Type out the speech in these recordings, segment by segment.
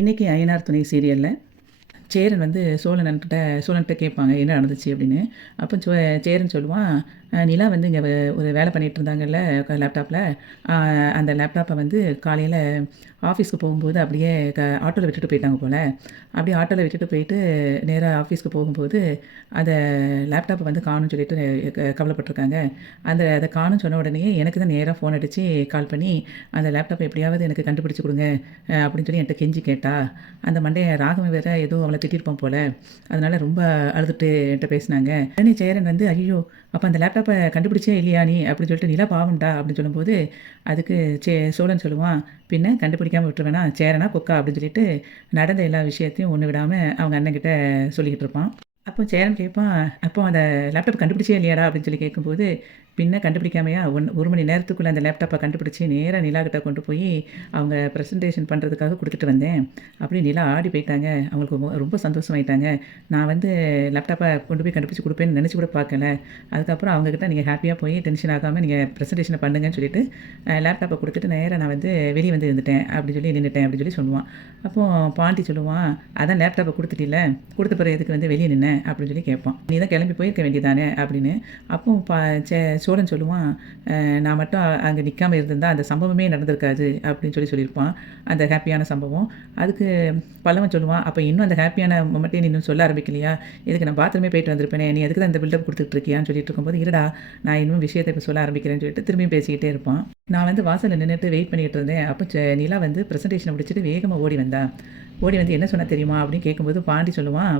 இன்றைக்கி ஐயனார் துணை சீரியலில் சேரன் வந்து சோழன்கிட்ட கேட்பாங்க என்ன நடந்துச்சு அப்படின்னு. அப்போ சேரன் சொல்லுவான், நிலா வந்து இங்கே ஒரு வேலை பண்ணிகிட்டு இருந்தாங்கல்ல லேப்டாப்பில். அந்த லேப்டாப்பை வந்து காலையில் ஆஃபீஸ்க்கு போகும்போது அப்படியே ஆட்டோவில் விட்டுட்டு போயிட்டாங்க போல். அப்படியே ஆட்டோவில் விட்டுட்டு போயிட்டு நேராக ஆஃபீஸ்க்கு போகும்போது அதை லேப்டாப்பை வந்து காணும்னு சொல்லிட்டு கவலைப்பட்டிருக்காங்க. அதை காணும்னு சொன்ன உடனே எனக்கு தான் நேராக ஃபோன் அடித்து கால் பண்ணி அந்த லேப்டாப்பை எப்படியாவது எனக்கு கண்டுபிடிச்சி கொடுங்க அப்படின்னு சொல்லி என்கிட்ட கெஞ்சி கேட்டா. அந்த மண்டைய ராகவன் வேற ஏதோ அவளை திட்டிருப்பான் போல். அதனால ரொம்ப அழுதுட்டு என்கிட்ட பேசினாங்க. உடனே சேரன் வந்து ஐயோ அப்போ அந்த லேப்டாப்பை கண்டுபிடிச்சே இல்லையா நீ அப்படின்னு சொல்லிட்டு நிலா பாவம்டா அப்படின்னு சொல்லும்போது அதுக்கு சோழன் சொல்லுவான், பின்ன கண்டுபிடிக்காமல் விட்டுருவேனா சேரனா கொக்கா அப்படின்னு சொல்லிட்டு நடந்த எல்லா விஷயத்தையும் ஒன்று விடாமல் அவங்க அண்ணன்கிட்ட சொல்லிக்கிட்டு இருப்பான். அப்போ சேரன் கேட்பான், அப்போ அந்த லேப்டாப் கண்டுபிடிச்சே இல்லையாடா அப்படின்னு சொல்லி கேட்கும்போது, பின்ன கண்டுபிடிக்காமையா ஒரு மணி நேரத்துக்குள்ளே அந்த லேப்டாப்பை கண்டுபிடிச்சி நேராக நிலாக்கிட்ட கொண்டு போய் அவங்க ப்ரெசன்டேஷன் பண்ணுறதுக்காக கொடுத்துட்டு வந்தேன். அப்படி நிலா ஆடி போயிட்டாங்க. அவங்களுக்கு ரொம்ப சந்தோஷமாயிட்டாங்க. நான் வந்து லேப்டாப்பை கொண்டு போய் கண்டுபிடிச்சி கொடுப்பேன்னு நினச்சி கூட பார்க்கல. அதுக்கப்புறம் அவங்கக்கிட்ட நீங்கள் ஹாப்பியாக போய் டென்ஷன் ஆகாமல் நீங்கள் ப்ரெசன்டேஷனை பண்ணுங்கன்னு சொல்லிட்டு லேப்டாப்பை கொடுத்துட்டு நேராக நான் வந்து வெளியே வந்து இருந்துட்டேன் அப்படின்னு சொல்லி நின்றுட்டேன் அப்படின்னு சொல்லி சொல்லுவான். அப்போது பாண்டி சொல்லுவான், அதான் லேப்டாப்பை கொடுத்துட்டில்ல, கொடுத்த பிறகு எதுக்கு வந்து வெளியே நின்று அப்படின்னு சொல்லி கேட்பான். நீ தான் கிளம்பி போயிருக்க வேண்டியதானே அப்படின்னு. அப்போ சோழன் சொல்லுவான், நான் மட்டும் அங்கே நிற்காமல் இருந்திருந்தால் அந்த சம்பவமே நடந்திருக்காது அப்படின்னு சொல்லியிருப்பான். அந்த ஹாப்பியான சம்பவம். அதுக்கு பல்லவன் சொல்லுவான், அப்போ இன்னும் அந்த ஹாப்பியான மொமெண்ட்டே நீ இன்னும் சொல்ல ஆரம்பிக்கலையா, எதுக்கு நான் பாத்ரூமே போயிட்டு வந்திருப்பேனே, நீ எதுக்கு தான் இந்த பில்டப் கொடுத்துட்டு இருக்கியான்னு சொல்லிட்டு இருக்கும்போது, இருடா நான் இன்னும் விஷயத்தை இப்போ சொல்ல ஆரம்பிக்கிறேன்னு சொல்லிட்டு திரும்பியும் பேசிக்கிட்டே இருப்பான். நான் வந்து வாசலில் நின்றுட்டு வெயிட் பண்ணிகிட்டு இருந்தேன். அப்போ நிலா வந்து ப்ரெசன்டேஷனை முடிச்சுட்டு வேகமாக ஓடி வந்து என்ன சொன்னால் தெரியுமா அப்படின்னு கேட்கும்போது பாண்டி சொல்லுவான்,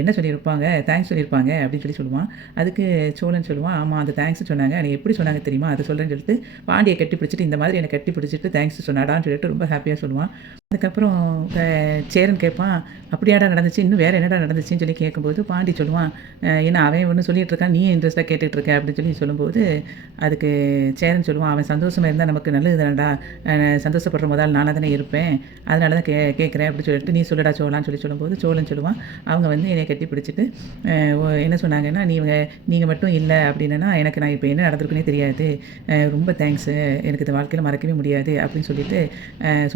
என்ன சொல்லியிருப்பாங்க, தேங்க்ஸ் சொல்லியிருப்பாங்க அப்படின்னு சொல்லுவான். அதுக்கு சோழன் சொல்லுவான், ஆமாம் அந்த தேங்க்ஸ் சொன்னாங்க, எனக்கு எப்படி சொன்னாங்க தெரியுமா, அதை சொல்கிறேன்னு சொல்லிட்டு பாண்டியை கட்டி பிடிச்சிட்டு இந்த மாதிரி என்னை கட்டி பிடிச்சிட்டு தேங்க்ஸ் சொன்னாடான்னு சொல்லிட்டு ரொம்ப ஹாப்பியாக சொல்லுவான். அதுக்கப்புறம் சேரன் கேட்பான், அப்படியாடா நடந்துச்சு, இன்னும் வேறு என்னடா நடந்துச்சுன்னு சொல்லி கேட்கும்போது பாண்டி சொல்லுவான், ஏன்னா அவன் ஒன்று சொல்லிகிட்டு இருக்கான், நீ இன்ட்ரெஸ்ட்டாக கேட்டுட்டு இருக்க அப்படின்னு சொல்லி சொல்லும்போது அதுக்கு சேரன் சொல்லுவான், அவன் சந்தோஷமாக இருந்தால் நமக்கு நல்லது தானடா, சந்தோஷப்படுற முதல் நானாக தானே இருப்பேன், அதனால தான் கேட்குறேன் அப்படின்னு சொல்லிட்டு நீ சொல்லடா சோழான்னு சொல்லும்போது சோழன் சொல்லுவான், அவங்க வந்து என்னை கட்டி பிடிச்சிட்டு என்ன சொன்னாங்கன்னா, நீங்கள் மட்டும் இல்லை அப்படின்னா எனக்கு நான் இப்போ என்ன நடந்திருக்குன்னே தெரியாது, ரொம்ப தேங்க்ஸு, எனக்கு இந்த வாழ்க்கையில் மறக்கவே முடியாது அப்படின்னு சொல்லிட்டு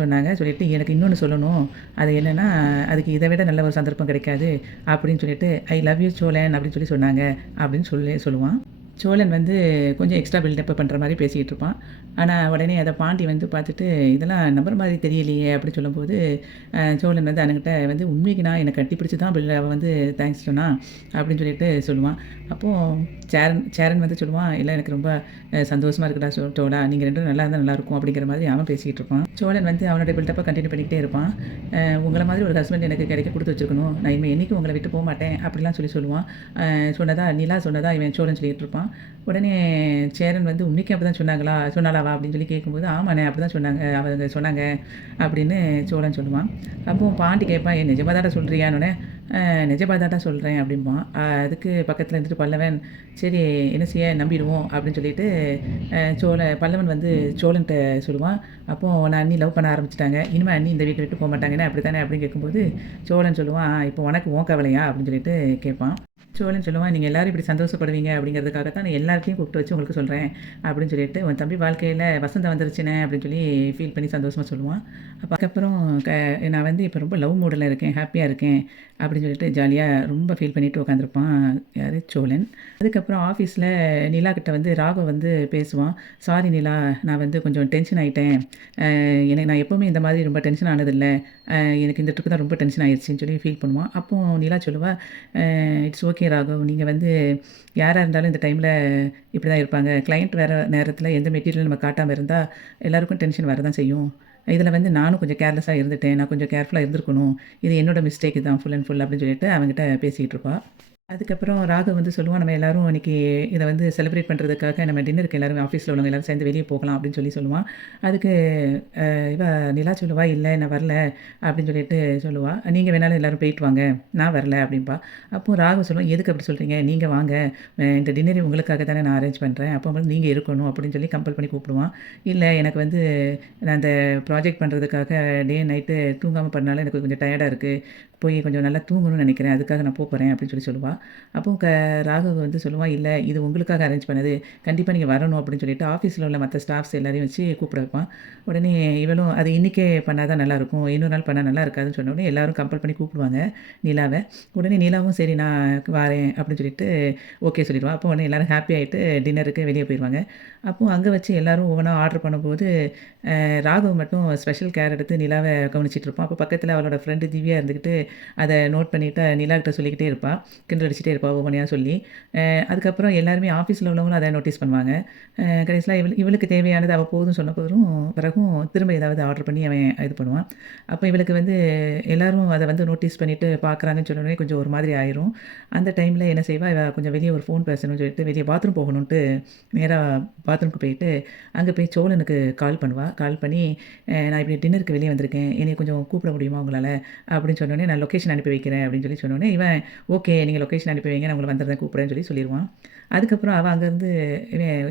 சொன்னாங்க. சொல்லிட்டு எனக்கு இன்னொன்று சொல்லணும், அது என்னென்னா அதுக்கு இதை விட நல்ல ஒரு சந்தர்ப்பம் கிடைக்காது அப்படின்னு சொல்லிட்டு ஐ லவ் யூ சோழன் அப்படின்னு சொன்னாங்க அப்படின்னு சொல்லுவான். சோழன் வந்து கொஞ்சம் எக்ஸ்ட்ரா பில்டப் பண்ணுற மாதிரி பேசிக்கிட்டு இருப்பான். ஆனால் உடனே அதை பாண்டி வந்து பார்த்துட்டு இதெல்லாம் நம்புற மாதிரி தெரியலையே அப்படின்னு சொல்லும்போது சோழன் வந்து அண்ணங்கிட்ட வந்து உண்மைக்கு நான் என்னை கட்டி பிடிச்சி தான் அவள் வந்து தேங்க்ஸ் சொன்னா அப்படின்னு சொல்லிட்டு சொல்லுவான். அப்போது சேரன் வந்து சொல்லுவான், இல்லை எனக்கு ரொம்ப சந்தோஷமாக இருக்குடா சோழா, நீங்கள் ரெண்டும் நல்லா இருந்தால் நல்லாயிருக்கும் அப்படிங்கிற மாதிரி அவன் பேசிக்கிட்டு இருப்பான். சோழன் வந்து அவனோட பில்டப்பை கண்டினியூ பண்ணிக்கிட்டே இருப்பான். உங்களை மாதிரி ஒரு ஹஸ்பண்ட் எனக்கு கிடைக்க கொடுத்து வச்சுருக்கணும், நான் இனிமேல் என்றைக்கும் உங்களை விட்டு போக மாட்டேன் அப்படிலாம் சொல்லுவான். நிலா சொன்னதா இவன் சோழன் சொல்லிகிட்டு இருப்பான். உடனே சேரன் வந்து உன்னைக்கு அப்படி தான் சொன்னாலாவா அப்படின்னு சொல்லி கேட்கும்போது, ஆமாண்ணே அப்படி தான் அவங்க சொன்னாங்க அப்படின்னு சோழன் சொல்லுவான். அப்போது பாண்டி கேட்பான், என் நிஜமாதாட்டா சொல்கிறியான்னு. நிஜமாதாட்டா சொல்கிறேன் அப்படிம்பான். அதுக்கு பக்கத்தில் இருந்துட்டு பல்லவன், சரி என்ன செய்ய நம்பிடுவோம் அப்படின்னு சொல்லிட்டு பல்லவன் வந்து சோழன்கிட்ட சொல்லுவான். அப்போது நான் அண்ணி லவ் பண்ண ஆரம்பிச்சிட்டாங்க, இனிமேல் அண்ணி இந்த வீட்டை விட்டு போக மாட்டாங்கன்னு அப்படி தானே அப்படின்னு கேட்கும்போது சோழன் சொல்லுவான், இப்போ உனக்கு உன் கவலையா அப்படின்னு சொல்லிட்டு கேட்பான். சோழன் சொல்லுவான், நீங்கள் எல்லோரும் இப்படி சந்தோஷப்படுவீங்க அப்படிங்கிறதுக்காக தான் நான் எல்லாத்தையும் கூப்பிட்டு வச்சு உங்களுக்கு சொல்கிறேன் அப்படின்னு சொல்லிட்டு உன் தம்பி வாழ்க்கையில் வசந்தம் வந்துருச்சுனே அப்படின்னு சொல்லி ஃபீல் பண்ணி சந்தோஷமாக சொல்லுவான். அதுக்கப்புறம் நான் வந்து இப்போ ரொம்ப லவ் மூடில் இருக்கேன், ஹாப்பியாக இருக்கேன் அப்படின்னு சொல்லிட்டு ஜாலியாக ரொம்ப ஃபீல் பண்ணிவிட்டு உட்காந்துருப்பான் யார் சோழன். அதுக்கப்புறம் ஆஃபீஸில் நிலா கிட்ட வந்து ராகவ் வந்து பேசுவான், சாரி நிலா, நான் வந்து கொஞ்சம் டென்ஷன் ஆகிட்டேன், எனக்கு நான் எப்போவுமே இந்த மாதிரி ரொம்ப டென்ஷன் ஆனதில்லை, எனக்கு இந்த ட்ரிப்பு தான் ரொம்ப டென்ஷன் ஆகிடுச்சின்னு சொல்லி ஃபீல் பண்ணுவான். அப்போது நிலா சொல்லுவாள், இட்ஸ் ஓகே ராகவ், நீங்கள் வந்து யாராக இருந்தாலும் இந்த டைமில் இப்படி தான் இருப்பாங்க, கிளைண்ட் வேறு நேரத்தில் எந்த மெட்டீரியல் நம்ம காட்டாமல் இருந்தால் எல்லாருக்கும் டென்ஷன் வர தான் செய்யும், இதில் வந்து நானும் கொஞ்சம் கேர்லெஸ்ஸாக இருந்துட்டேன், நான் கொஞ்சம் கேர்ஃபுல்லாக இருந்திருக்கணும், இது என்னோடய மிஸ்டேக் தான் ஃபுல் அண்ட் ஃபுல் அப்படின்னு சொல்லிட்டு அவங்ககிட்ட பேசிக்கிட்டு இருப்பாள். அதுக்கப்புறம் ராகவ் வந்து சொல்லுவான், நம்ம எல்லோரும் இன்றைக்கி இதை வந்து செலிப்ரேட் பண்ணுறதுக்காக நம்ம டின்னருக்கு எல்லோரும் ஆஃபீஸில் உள்ளவங்க எல்லோரும் சேர்ந்து வெளியே போகலாம் அப்படின்னு சொல்லுவான். அதுக்கு நிலா சொல்லுவா, இல்லை நான் வரல அப்படின்னு சொல்லிட்டு சொல்லுவாள், நீங்கள் வேணாலும் எல்லோரும் போயிட்டு வாங்க, நான் வரல அப்படின்பா. அப்போது ராகவ் சொல்லுவான், எதுக்கு அப்படி சொல்கிறீங்க, நீங்கள் வாங்க, இந்த டின்னரை உங்களுக்காக தானே நான் அரேஞ்ச் பண்ணுறேன், அப்போ வந்து நீங்கள் இருக்கணும் அப்படின்னு சொல்லி கம்பல் பண்ணி கூப்பிடுவான். இல்லை எனக்கு வந்து நான் அந்த ப்ராஜெக்ட் பண்ணுறதுக்காக டே நைட்டு தூங்காமல் பண்ணாலும் எனக்கு கொஞ்சம் டயர்டாக இருக்குது, போய் கொஞ்சம் நல்லா தூங்கணும்னு நினைக்கிறேன், அதுக்காக நான் போறேன் அப்படின்னு சொல்லுவாள். அப்போ ராகவ் வந்து சொல்லுவான், இல்லை இது உங்களுக்காக அரேஞ்ச் பண்ணது, கண்டிப்பாக நீங்கள் வரணும் அப்படின்னு சொல்லிட்டு ஆஃபீஸில் உள்ள மற்ற ஸ்டாஃப்ஸ் எல்லாரையும் வச்சு கூப்பிட வைப்பான். உடனே இவளும் அது இன்றைக்கே பண்ணால் தான் நல்லாயிருக்கும், இன்னொரு நாள் பண்ணால் நல்லா இருக்காதுன்னு சொன்ன உடனே எல்லாரும் கம்பல் பண்ணி கூப்பிடுவாங்க நிலாவை. உடனே நிலாவும் சரி நான் வரேன் அப்படின்னு சொல்லிட்டு ஓகே சொல்லிடுவான். அப்போ உடனே எல்லோரும் ஹாப்பி ஆகிட்டு டின்னருக்கு வெளியே போயிடுவாங்க. அப்போது அங்கே வச்சு எல்லோரும் ஒவ்வொன்றா ஆர்டர் பண்ணும்போது ராகவ் மட்டும் ஸ்பெஷல் கேர் எடுத்து நிலாவை கவனிச்சிட்டு இருப்பான். அப்போ பக்கத்தில் அவளோட ஃப்ரெண்டு திவ்யா இருந்துக்கிட்டு அதை நோட் பண்ணிவிட்டு நிலாக்கிட்ட சொல்லிக்கிட்டே இருப்பாள், கிண்டல் அடிச்சுட்டே இருப்பாள் ஒவ்வொன்றையாக சொல்லி. அதுக்கப்புறம் எல்லாருமே ஆஃபீஸில் உள்ளவங்களும் அதை நோட்டீஸ் பண்ணுவாங்க. கடைசியில் இவளுக்கு தேவையானது அவள் போதும் சொன்ன போதும் பிறகும் திரும்ப ஏதாவது ஆர்டர் பண்ணி அவன் இது பண்ணுவான். அப்போ இவளுக்கு வந்து எல்லோரும் அதை வந்து நோட்டீஸ் பண்ணிவிட்டு பார்க்குறாங்கன்னு சொன்னோடனே கொஞ்சம் ஒரு மாதிரி ஆயிரும். அந்த டைமில் என்ன செய்வா, இவள் கொஞ்சம் வெளியே ஒரு ஃபோன் பேசணும்னு சொல்லிட்டு வெளியே பாத்ரூம் போகணுன்ட்டு நேராக பாத்ரூமுக்கு போயிட்டு அங்கே போய் சோழனுக்கு கால் பண்ணுவாள். கால் பண்ணி நான் இப்படி டின்னருக்கு வெளியே வந்திருக்கேன், என்னை கொஞ்சம் கூப்பிட முடியுமா உங்களால் அப்படின்னு சொன்னோடனே நான் லொக்கேஷன் அனுப்பி வைக்கிறேன் அப்படின்னு சொன்னோடனே இவன் ஓகே நீங்கள் லொக்கேஷன் அனுப்பி வைங்க, நான் உங்களை வந்துடுறேன் கூப்பிட்றேன்னு சொல்லிடுவான். அதுக்கப்புறம் அவள் அங்கேருந்து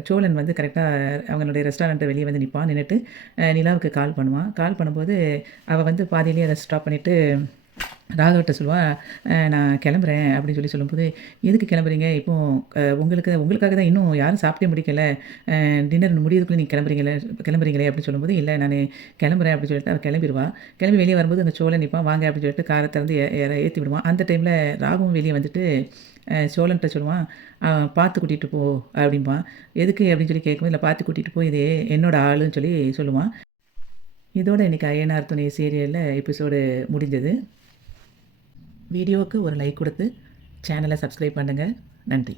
சோழன் வந்து கரெக்டாக அவங்களுடைய ரெஸ்டாரண்ட்டை வெளியே வந்து நின்றுட்டு நிலாவுக்கு கால் பண்ணுவான். கால் பண்ணும்போது அவள் வந்து பாதியிலேயே அதை ஸ்டாப் பண்ணிவிட்டு ராகவட்ட சொல்லுவாள், நான் கிளம்புறேன் அப்படின்னு சொல்லும்போது, எதுக்கு கிளம்புறீங்க இப்போது உங்களுக்காக தான் இன்னும் யாரும் சாப்பிட்டே முடிக்கலை, டின்னர் முடியறதுக்குள்ளே நீங்கள் கிளம்புறீங்களே அப்படின்னு சொல்லும்போது, இல்லை நான் கிளம்புறேன் அப்படின்னு சொல்லிட்டு அவள் கிளம்பி வெளியே வரும்போது அங்கே சோழன் நிற்பான், வாங்க அப்படின்னு சொல்லிட்டு காரை திறந்து ஏற்றி விடுவான். அந்த டைமில் ராகவும் வெளியே வந்துட்டு சோழன்கிட்ட சொல்லுவான், பார்த்து கூட்டிகிட்டு போ அப்படிம்பான். எதுக்கு அப்படின்னு கேட்கும்போது, இல்லை பார்த்து கூட்டிகிட்டு போ, இது என்னோட ஆளுன்னு சொல்லுவான். இதோட இன்றைக்கி ஐயனார் துணை சீரியலில் எபிசோடு முடிஞ்சது. வீடியோவுக்கு ஒரு லைக் கொடுத்து சேனலை சப்ஸ்கிரைப் பண்ணுங்கள். நன்றி.